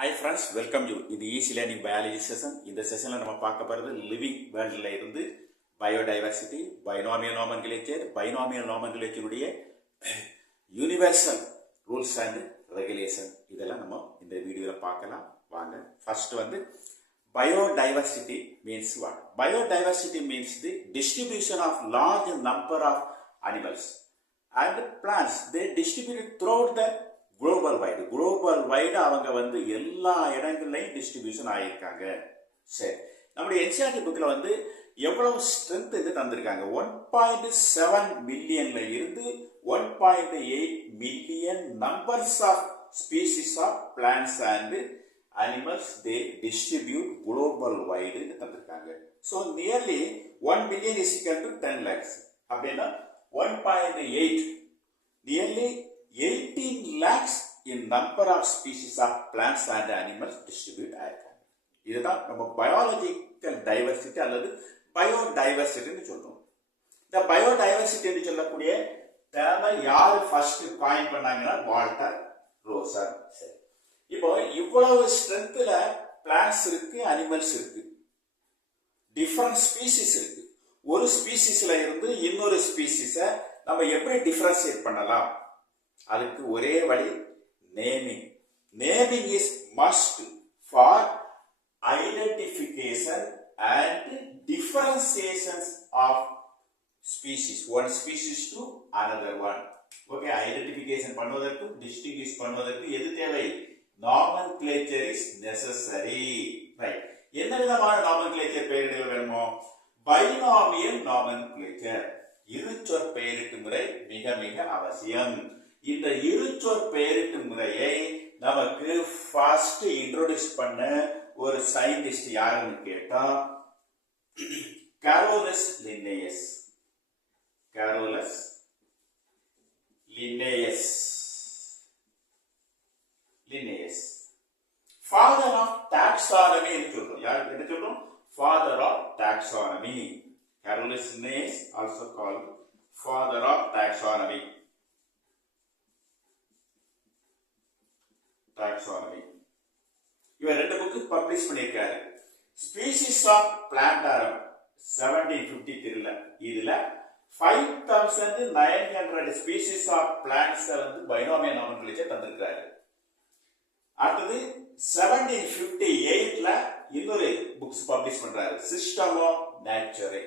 Hi friends, welcome you. இது easy learning biology session. இந்த செஷனில் நம்ம பார்க்க போகிறது லிவிங் வேர்ல்டில் இருந்து பயோடைவர்சிட்டி, பைனாமியல் நாமன்கிளேச்சர், பைனாமியல் நாமன்கிளேச்சருடைய யூனிவர்சல் ரூல்ஸ் அண்ட் ரெகுலேஷன் இதெல்லாம் நம்ம இந்த வீடியோவில் பார்க்கலாம் வாங்க. ஃபர்ஸ்ட் வந்து biodiversity means what? Biodiversity means the distribution of large number of animals and plants. They distributed throughout the global wide அவங்க வந்து எல்லா இடங்கள்லையும் டிஸ்ட்ரிபியூஷன் ஆகியிருக்காங்க. சரி, நம்முடைய என்சிஆர்டி புக்கில் வந்து எவ்வளவு ஸ்ட்ரென்த் இது தந்திருக்காங்க? 1.7 மில்லியன்ல இருந்து 1.8 million numbers of species of plants and animals they distribute global wide தந்திருக்காங்க. So nearly 1 billion is equal to 10 lakhs. அப்படின்னா 1.8 nearly 18 lakhs in number of species of plants and animals distribute ஆயிருக்காங்க. இதுதான் நம்ம biological diversity அல்லது பயோடைவர்சிட்டின்னு சொல்றோம். இந்த biodiversity சொல்லக்கூடிய டேர்மை யாரு ஃபர்ஸ்ட் காயின் பண்ணாங்கன்னா வால்டர் ரோசர். சரி, இப்போ இவ்வளவு ஸ்ட்ரென்த்ல பிளான்ட்ஸ் இருக்கு, அனிமல்ஸ் இருக்கு, டிஃபரண்ட் ஸ்பீசிஸ் இருக்கு. ஒரு ஸ்பீசிஸ்ல இருந்து இன்னொரு ஸ்பீசிஸ நம்ம எப்படி டிஃபரன்ஷியேட் பண்ணலாம்? அதுக்கு ஒரே வழி naming. Naming is must for identification and differentiations of species, one species to another one. Okay, identification பண்ணுவதற்கு, டிஸ்டிங்விஷ் பண்ணுவதற்கு எது தேவை? nomenclature is necessary. Right. என்ன விதமான nomenclature பெயரிடல் வேணுமோ? Binomial nomenclature. இருச்சொற் பெயரிட்டு முறை மிக மிக அவசியம். இந்த இருச்சொற் பெயரிட்டு முறையை நமக்கு ஃபர்ஸ்ட் இன்ட்ரோடியூஸ் பண்ண ஒரு சயின்டிஸ்ட் யாருன்னு கேட்டா Carolus Linnaeus. Carolus Linnaeus. Linnaeus, father of taxonomy என்று சொல்றோம். யார் என்ன சொல்றோம்? Father of taxonomy. Carolus Linnaeus also called father of taxonomy. Taxonomy. இவர் ரெண்டு புக் பப்ளிஷ் பண்ணிருக்காரு. Species of Plantarum 1753ல இதுல 5900 species of plants வந்து பைனாமியல் நாமன்கிளேச்சர் தந்திருக்காரு. அடுத்தது 1758ல இன்னொரு புக்ஸ் பப்ளிஷ் பண்றாரு, சிஸ்டம் ஆஃப் நேச்சர்.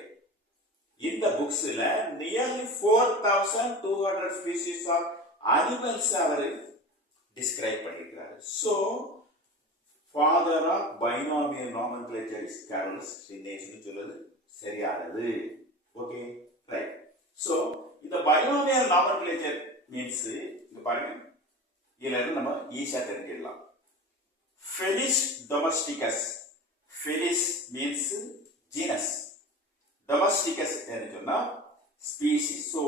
இந்த புக்ஸ்ல நியர்லி 4200 ஸ்பீசிஸ் ஆஃப் அனிமல்ஸ் அவர் டிஸ்கிரைப் பண்ணிருக்காரு. So father of binomial nomenclature is Carolus Linnaeus சொல்றது சரியானது. Okay, right. சோ இந்த பைனாமியல் நாமன்கிளேச்சர் மீன்ஸ் இங்க பாருங்க, இதுல இருந்து நம்ம ஈஸியா தெரிஞ்சிடலாம். Felis domesticus. Felis means genus, domesticus சொன்னா ஸ்பீசிஸ். சோ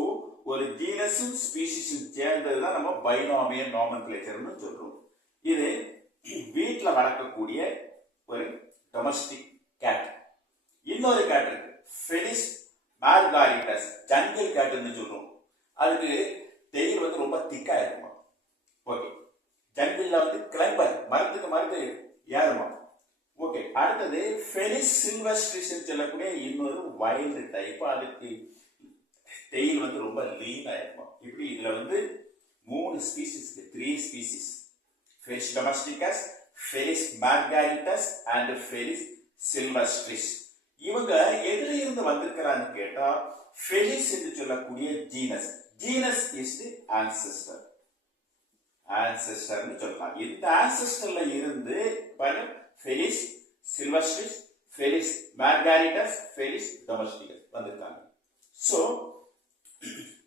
ஒரு ஜீனஸும் ஸ்பீசிஸும் சேர்ந்ததுதான் நம்ம பைனாமியல் நாமன்கிளேச்சர்னு சொல்றோம். இது வீட்டுல வளர்க்கக்கூடிய ஒரு டொமஸ்டிக் கேட். இன்னொரு கேட் இருக்கு, ஃபெலிஸ் மார்காரிட்டஸ், ஜங்கிள் கேட்னு சொல்றோம். அதுக்கு டெய்ல் வந்து ரொம்ப திக்கா இருக்குமா. ஓகே, ஜங்கிள்ல வந்து கிளைம்பர், மரத்துக்கு மரத்து ஏறுமா. ஓகே, அடுத்தது ஃபெலிஸ் சில்வஸ்ட்ரிஸ் சொல்லக்கூடிய இன்னொரு வைல்டு டைப். அதுக்கு டெய்ல் வந்து ரொம்ப லீனா இருக்குமா. இப்படி இதுல வந்து 3 species, 3 species, Felis domesticus, Felis margaritus and Felis silvestris. இவங்க எதுல இருந்து வந்திருக்கிறான்னு கேட்டா ஃபெலிஸ் என்று சொல்லக்கூடிய genus. Genus is the ancestor. ஆன்செஸ்டர்னு சொல்லலாம். இந்த ஆன்செஸ்டர்ல இருந்து Felis silvestris, Felis margaritus, Felis domesticus வந்திருக்காங்க. So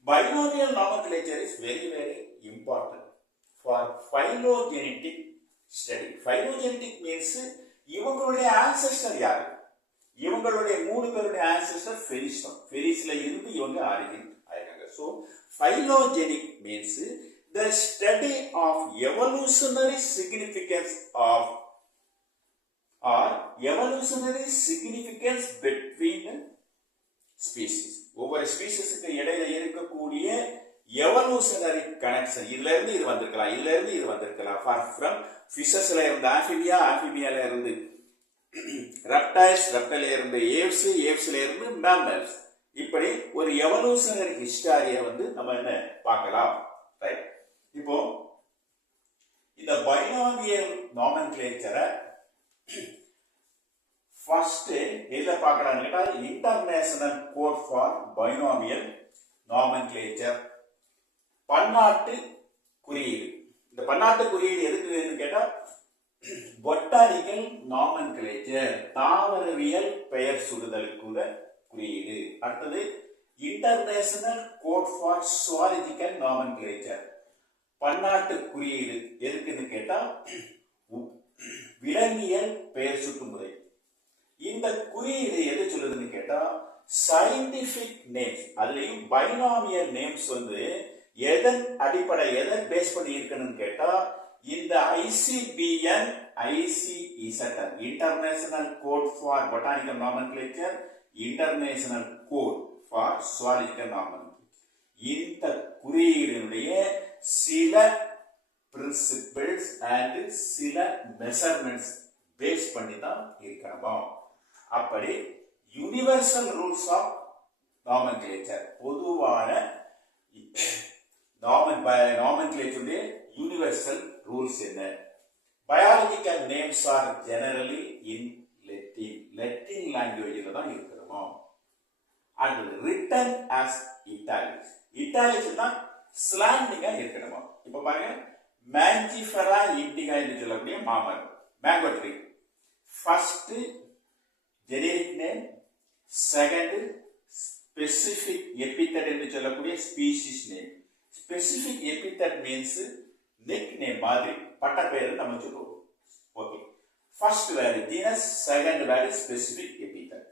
binomial nomenclature is very very important for phylogenetic study. Phylogenetic means இவங்களுடைய ஆன்செஸ்டர் யாரு? இவங்களுடைய 3 பேருடைய ஆன்செஸ்டர் ஃபெலிஸ் தான். ஃபெலிஸ்ல இருந்து இவங்க ஆரிஜின் ஆயிருக்காங்க. So phylogenetic means the study of evolutionary significance of or evolutionary significance between species. ஒவ்வொரு ஸ்பீசிஸ்க்கு இடையில இருக்கக்கூடிய எவல்யூஷனரி கனெக்ஷன், இதுல இருந்து இது வந்திருக்கலாம், இதுல இருந்து இது வந்திருக்கலாம். ஃப்ரம் ஃபிஷஸ்ல இருந்து ஆம்பிபியா, ஆம்பிபியால இருந்து ரெப்டைல்ஸ், ரெப்டைல இருந்து ஏவ்ஸ், ஏவ்ஸ்ல இருந்து மேம்மல்ஸ். இப்படி ஒரு எவல்யூஷனரி ஹிஸ்டாரியை நம்ம என்ன பார்க்கலாம். ரைட். இப்போ இந்த பைனாமியல் நாமென்கிளேச்சரை ஃபர்ஸ்ட் எதுல பார்க்கலாம்னு கேட்டா இன்டர்நேஷனல் கோட் ஃபார் பைனாமியல் நாமென்கிளேச்சர், பன்னாட்டு குறியீடு. இந்த பன்னாட்டு குறியீடு எதுக்கு வேணும்னு கேட்டா பொட்டானிக்கல் நாமென்கிளேச்சர், தாவரவியல் பெயர் சுடுதலுக்குள்ள குறியீடு. அடுத்தது இன்டர்நேஷனல் கோட் ஃபார் சுவாலஜிக்கல் நாமென்கிளேச்சர், பன்னாட்டு குறியீடு எதுக்குன்னு கேட்டா விலங்கியல் பெயர் சுட்டுமுறை. இந்த குறியீடு எது சொல்லுதுன்னு கேட்டா சயின்டிபிக் நேம்ஸ், அதுலயும் பைனாமியல் நேம்ஸ் எதன் அடிப்படை, எதை பேஸ் பண்ணி இருக்கணும்னு கேட்டா இந்த ICBN, ICZN, international code for botanical nomenclature, international code for zoological nomenclature, இந்த குறியீடுடைய சில பிரின்சிபிள்ஸ் அண்ட் சில மெஷர்மெண்ட்ஸ் பேஸ் பண்ணி தான் இருக்கணுமா. அப்படி யூனிவர்சல் ரூல்ஸ் ஆஃப் நாமென்கிளேச்சர், பொதுவான நாமென்கிளேச்சருடைய யூனிவர்சல் ரூல்ஸ் என்ன? Biological names are generally in Latin, Latin லாங்குவேஜில் தான் இருக்கணுமா. அண்ட் ரிட்டன் ஆஸ் இட்டாலிக்ஸ், இட்டாலிக்ஸ்னா ஸ்லாண்டிங்கா இருக்கணுமா. இப்ப பாருங்க, மேஞ்சிஃபெரா இண்டிகா என்று சொல்லக்கூடிய மாமரம், mango tree. First generic name, second specific epithet என்று சொல்லக்கூடிய species name. Specific epithet means nickname மாதிரி, பட்ட பேரு நம்ம சொல்லுவோம். Okay, first word genus, second word specific epithet.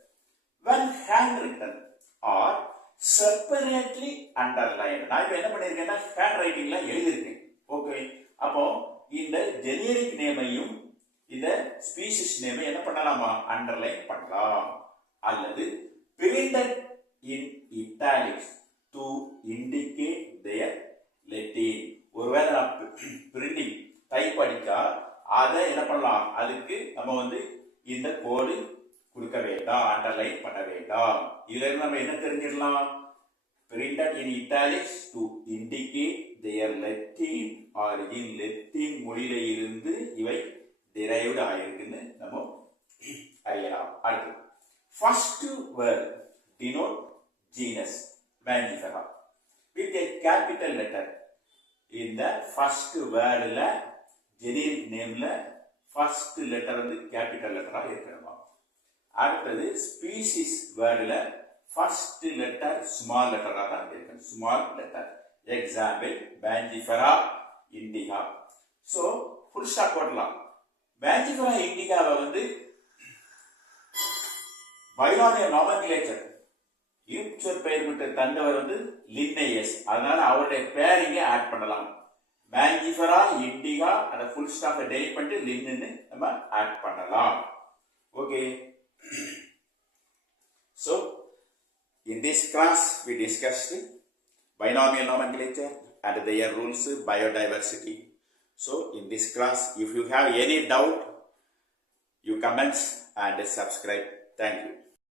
when handwritten or separately underlined, நான் இப்ப என்ன பண்ணிருக்கேன்னா ஹேண்ட் ரைட்டிங்ல எழுதிருக்கேன். ஓகே, அப்போ இந்த ஜெனரிக் நேமையும் இந்த ஸ்பீசிஸ் நேமை என்ன பண்ணலாமா, அண்டர்லைன் பண்ணலாம். அல்லது printed in italics to indicate their Latin. ஒருவேளை நான் பிரிண்டிங் டைப் அடிச்சா அதை என்ன பண்ணலாம், அதுக்கு நம்ம இந்த கோடு கொடுக்க வேண்டாம், அண்டர்லைன் பண்ண வேண்டாம். இதுல இருந்து நம்ம என்ன தெரிஞ்சிடலாம், printed in italics to indicate their Latin origin, Latin மொழியில இருந்து இவை derived ஆயிருக்குன்னு நம்ம அறியலாம். அடுத்து first word denote genus Mangifera with a capital letter. இந்த first wordல generic nameல first letter capital letter இருக்கணுமா. அடுத்தது species wordல first letter small letter தான் இருக்கணும், small letter. Example Mangifera indica. So full stop போடலாம். Mangifera indicaவை பைனாமியல் நாமென்கிளேச்சர் இருச்சொற் பெயர் விட்டு தந்தவர் லின்னேயஸ், அதனால அவருடைய பேரிங்க ஆட் பண்ணலாம். மேஞ்சிஃபெரா இண்டிகா அந்த ஃபுல் ஸ்டாப் டெலிட் பண்ணிட்டு லின்னு நம்ம ஆட் பண்ணலாம். Okay, so in this class we discussed binomial nomenclature and their rules, biodiversity. So in this class, if you have any doubt, you comments and subscribe. Thank you.